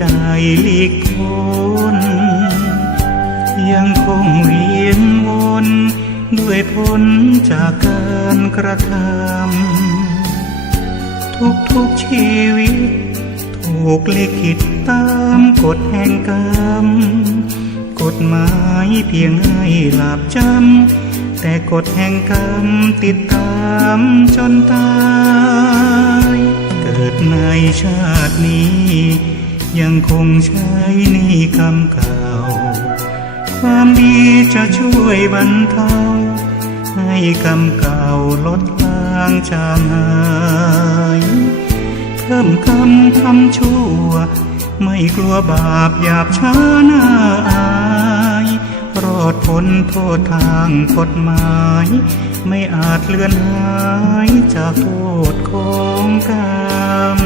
ได้หลีกพ้นยังคงเวียนวนด้วยผลจากการกระทำทุกชีวิตถูกลิขิตตามกฎแห่งกรรมกฎหมายเพียงให้หลาบจำแต่กฎแห่งกรรมติดตามจนตายเกิดในชาตินี้ยังคงใช้หนี้กรรมเก่าความดีจะช่วยบรรเทาให้กรรมเก่าลดลางจางหายเพิ่มกรรมทำชั่วไม่กลัวบาปหยาบช้าน่าอายรอดพ้นโทษทางกฎหมายไม่อาจเลือนหายจากโทษของกรรม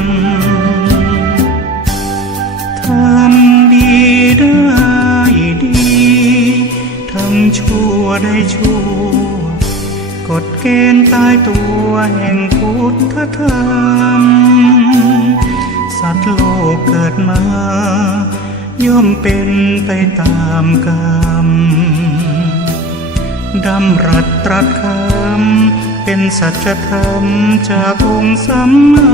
ทำดีได้ดีทำชั่วได้ชั่วกฎเกณฑ์ตายตัวแห่งพุทธธรรมสัตว์โลกเกิดมาย่อมเป็นไปตามกรรมดำรัสตรัสคำเป็นสัจธรรมจากองค์สัมมา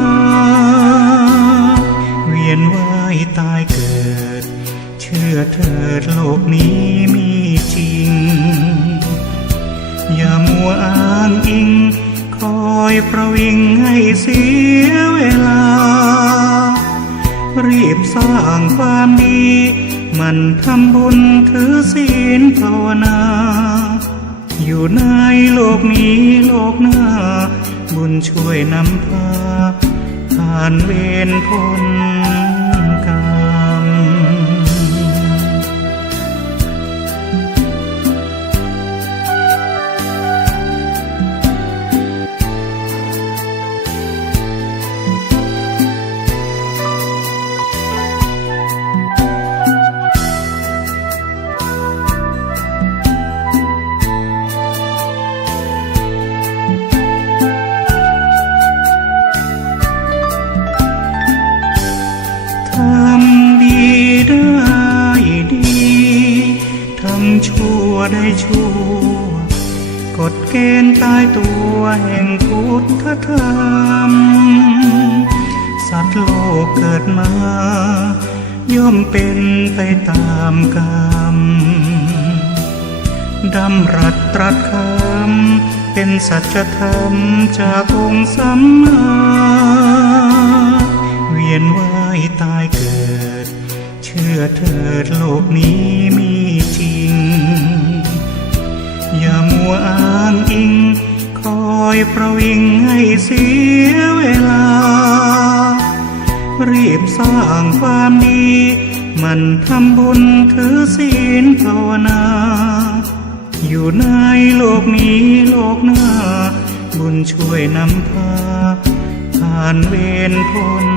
เวียนว่ายตายเกิดเชื่อเถิดโลกนี้มีจริงอย่ามัวอ้างอิงคอยประวิงให้เสียเวลารีบสร้างความดีมันทำบุญถือศีลภาวนาอยู่ในโลกนี้โลกหน้าบุญช่วยนำพาผ่านเวรพ้นกรรมทำดีได้ดีทำชั่วได้ชั่วกฎเกณฑ์ตายตัวแห่งพุทธธรรมสัตว์โลกเกิดมาย่อมเป็นไปตามกรรมดำรัสตรัสคำเป็นสัจธรรมจากองค์สัมมาเวียนว่ายตายเกิดเชื่อเถิดโลกนี้มีจริงอย่ามัวอ้างอิงคอยประวิงให้เสียเวลารีบสร้างความดีมันทำบุญถือศีลภาวนาอยู่ในโลกนี้โลกหน้าบุญช่วยนำพาผ่านเวรพ้น